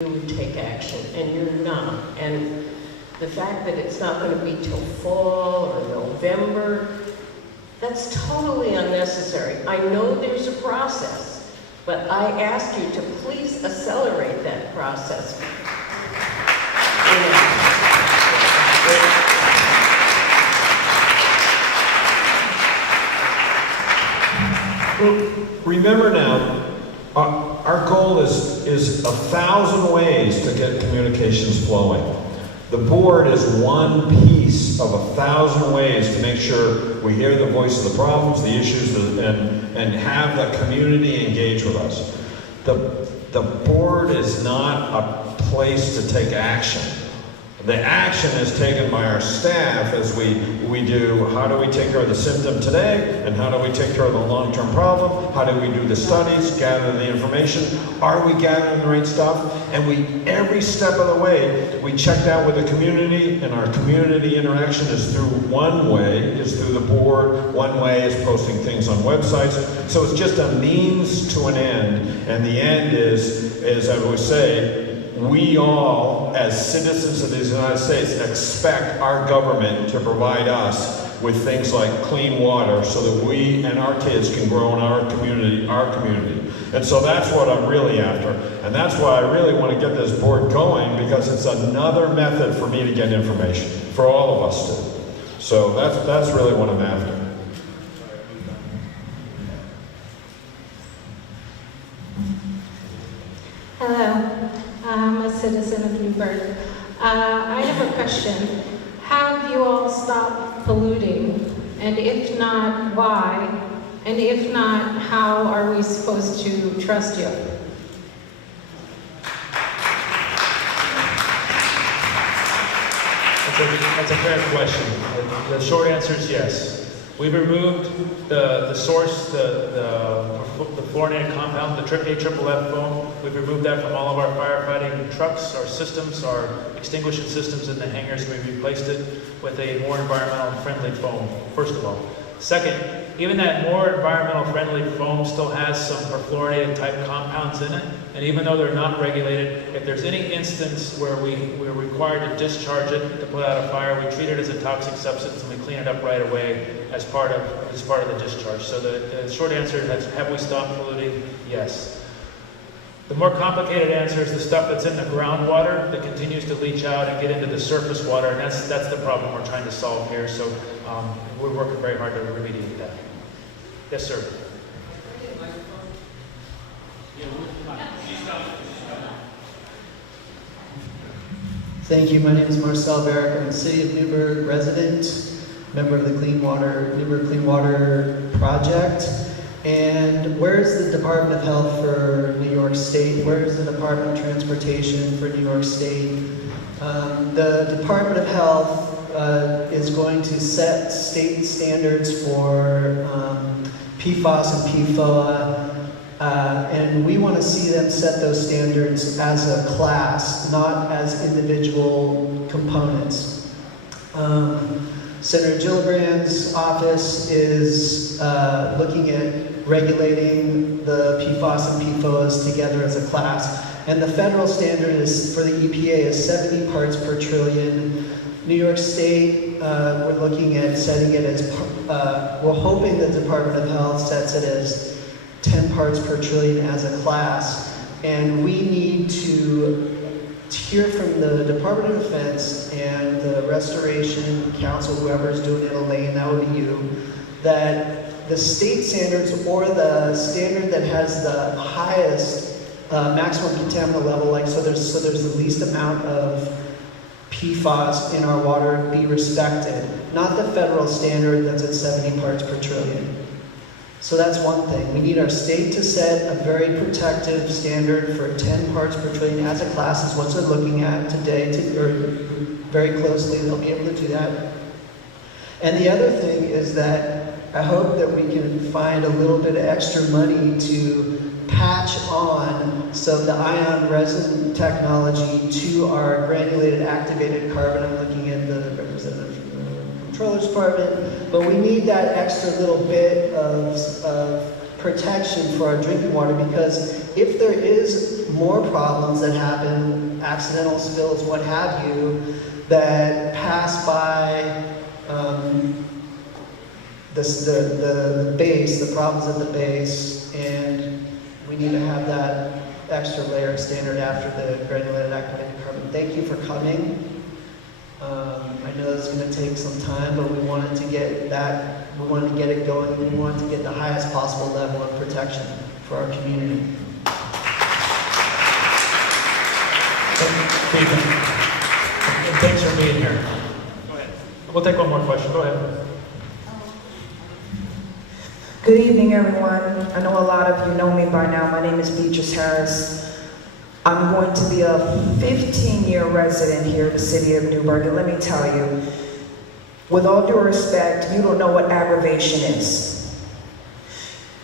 you would take action, and you're not. And the fact that it's not going to be till fall or November, that's totally unnecessary. I know there's a process, but I ask you to please accelerate that process. Remember now, our goal is 1,000 ways to get communications flowing. The board is one piece of 1,000 ways to make sure we hear the voice of the problems, the issues, and have the community engage with us. The board is not a place to take action. The action is taken by our staff as we do, how do we take care of the symptom today, and how do we take care of the long-term problem, how do we do the studies, gather the information, are we gathering the right stuff, and every step of the way, we checked out with the community, and our community interaction is through one way, is through the board, one way is posting things on websites, so it's just a means to an end, and the end is, as I would say, we all, as citizens of the United States, expect our government to provide us with things like clean water so that we and our kids can grow in our community. And so that's what I'm really after. And that's why I really want to get this board going, because it's another method for me to get information, for all of us to. So that's really what I'm after. Hello. I'm a citizen of Newburgh. I have a question. Have you all stopped polluting? And if not, why? And if not, how are we supposed to trust you? That's a fair question. The short answer is yes. We've removed the source, the fluorinated compound, the AFFF foam. We've removed that from all of our firefighting trucks, our systems, our extinguishing systems in the hangars. We've replaced it with a more environmental friendly foam, first of all. Second, even that more environmental friendly foam still has some perfluorinated type compounds in it. And even though they're not regulated, if there's any instance where we're required to discharge it to put out a fire, we treat it as a toxic substance and we clean it up right away as part of the discharge. So the short answer is, have we stopped polluting? Yes. The more complicated answer is the stuff that's in the groundwater that continues to leach out and get into the surface water, and that's the problem we're trying to solve here. So we're working very hard to remediate that. Yes, sir. Thank you. My name is Marcel Barrick. I'm a City of Newburgh resident, member of the Newburgh Clean Water Project. And where's the Department of Health for New York State? Where's the Department of Transportation for New York State? The Department of Health is going to set state standards for PFAS and PFOA. And we want to see them set those standards as a class, not as individual components. Senator Gillibrand's office is looking at regulating the PFAS and PFOAs together as a class. And the federal standard is, for the EPA, is 70 parts per trillion. New York State, we're looking at setting it as, we're hoping the Department of Health sets it as 10 parts per trillion as a class, and we need to hear from the Department of Defense and the Restoration Council, whoever's doing it, Elaine, that would be you, that the state standards or the standard that has the highest maximum contaminant level, like so there's the least amount of PFAS in our water, be respected, not the federal standard that's at 70 parts per trillion. So that's one thing. We need our state to set a very protective standard for 10 parts per trillion as a class, is what they're looking at today, or very closely. They'll be able to do that. And the other thing is that I hope that we can find a little bit of extra money to patch on some of the ion resin technology to our granulated activated carbon. I'm looking at the representative from the Controller's Department, but we need that extra little bit of protection for our drinking water, because if there is more problems that happen, accidental spills, what have you, that pass by the base, the problems at the base, and we need to have that extra layer of standard after the granulated activated carbon. Thank you for coming. I know it's going to take some time, but we wanted to get it going, and we wanted to get the highest possible level of protection for our community. Thanks for being here. Go ahead. We'll take one more question. Go ahead. Good evening, everyone. I know a lot of you know me by now. My name is Beatrice Harris. I'm going to be a 15-year resident here in the city of Newburgh, and let me tell you, with all due respect, you don't know what aggravation is.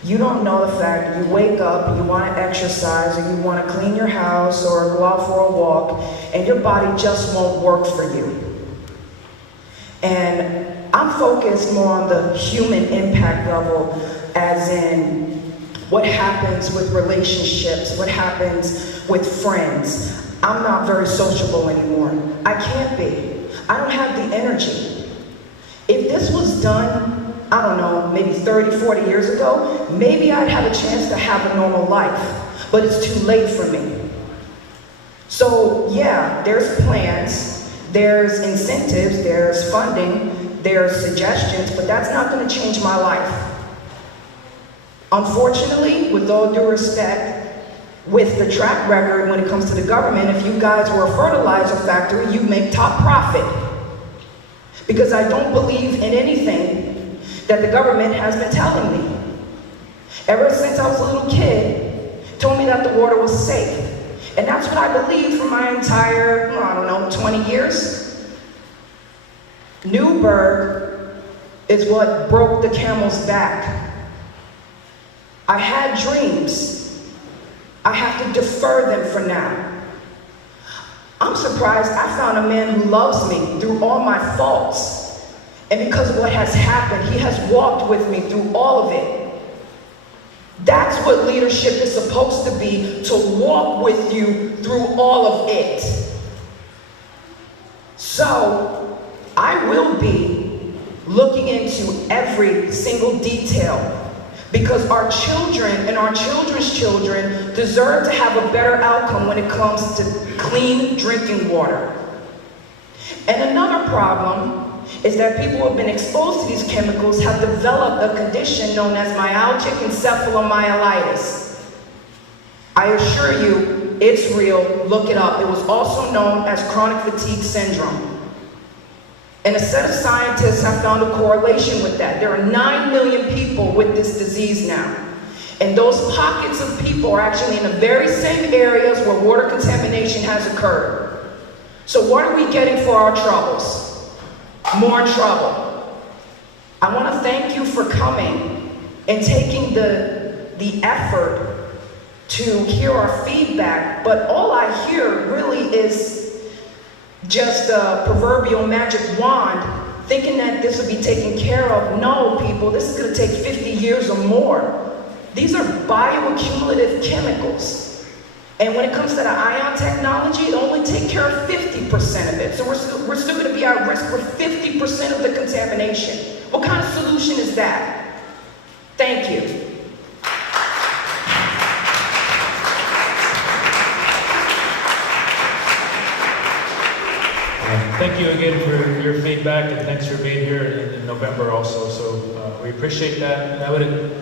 You don't know the fact that you wake up, you want to exercise, or you want to clean your house, or go out for a walk, and your body just won't work for you. And I'm focused more on the human impact level, as in what happens with relationships, what happens with friends. I'm not very sociable anymore. I can't be. I don't have the energy. If this was done, I don't know, maybe 30, 40 years ago, maybe I'd have a chance to have a normal life, but it's too late for me. So yeah, there's plans, there's incentives, there's funding, there's suggestions, but that's not going to change my life. Unfortunately, with all due respect, with the track record when it comes to the government, if you guys were a fertilizer factory, you make top profit. Because I don't believe in anything that the government has been telling me. Ever since I was a little kid, told me that the water was safe. And that's what I believed for my entire, 20 years. Newburgh is what broke the camel's back. I had dreams. I have to defer them for now. I'm surprised I found a man who loves me through all my faults. And because of what has happened, he has walked with me through all of it. That's what leadership is supposed to be, to walk with you through all of it. So, I will be looking into every single detail, because our children and our children's children deserve to have a better outcome when it comes to clean drinking water. And another problem is that people who have been exposed to these chemicals have developed a condition known as myalgic encephalomyelitis. I assure you, it's real. Look it up. It was also known as chronic fatigue syndrome. And a set of scientists have found a correlation with that. There are 9 million people with this disease now. And those pockets of people are actually in the very same areas where water contamination has occurred. So what are we getting for our troubles? More trouble. I want to thank you for coming and taking the effort to hear our feedback, but all I hear really is just a proverbial magic wand, thinking that this will be taken care of. No, people, this is going to take 50 years or more. These are bioaccumulative chemicals. And when it comes to the ion technology, it only takes care of 50% of it. So we're still going to be at risk for 50% of the contamination. What kind of solution is that? Thank you. Thank you again for your feedback, and thanks for being here in November also. So we appreciate that. And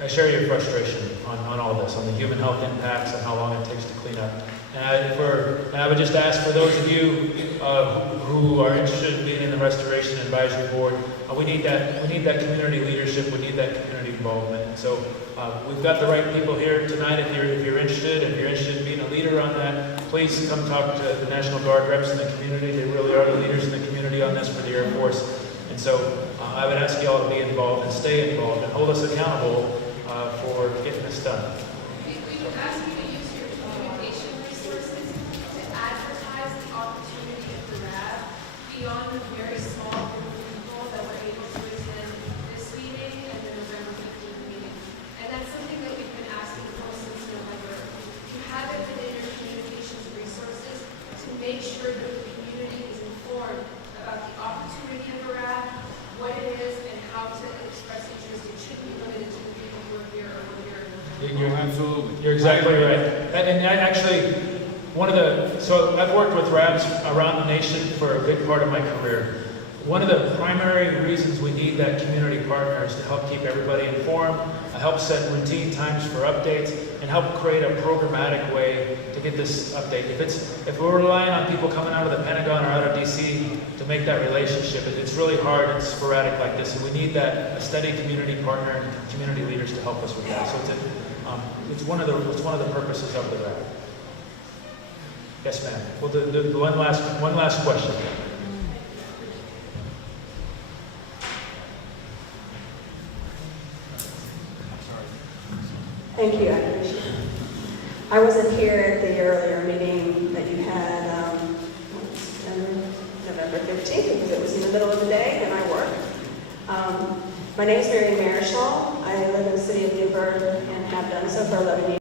I share your frustration on all this, on the human health impacts and how long it takes to clean up. And I would just ask for those of you who are interested in being in the Restoration Advisory Board, we need that community leadership, we need that community involvement. And so we've got the right people here tonight. If you're interested in being a leader on that, please come talk to the National Guard reps in the community. They really are the leaders in the community on this for the Air Force. And so I would ask you all to be involved and stay involved and hold us accountable for getting this done. We would ask you to use your communication resources to advertise the opportunity of the RAB beyond the very small group of people that were able to attend this meeting and the November 15th meeting. And that's something that we've been asking for since November 15th. make sure that the community is informed about the opportunity of the RAB, what it is, and how to express interest. It shouldn't be limited to the people who are here or who are here. You're exactly right. And I actually, so I've worked with RABs around the nation for a big part of my career. One of the primary reasons we need that community partner is to help keep everybody informed, help set routine times for updates, and help create a programmatic way to get this update. If we're relying on people coming out of the Pentagon or out of DC to make that relationship, it's really hard and sporadic like this, and we need a steady community partner and community leaders to help us with that. So it's one of the purposes of the RAB. Yes, ma'am. Well, the one last question. Thank you, I appreciate it. I wasn't here at the earlier meeting that you had November 15th because it was in the middle of the day and I work. My name is Mary Marischal. I live in the city of Newburgh and have done so for 11 years.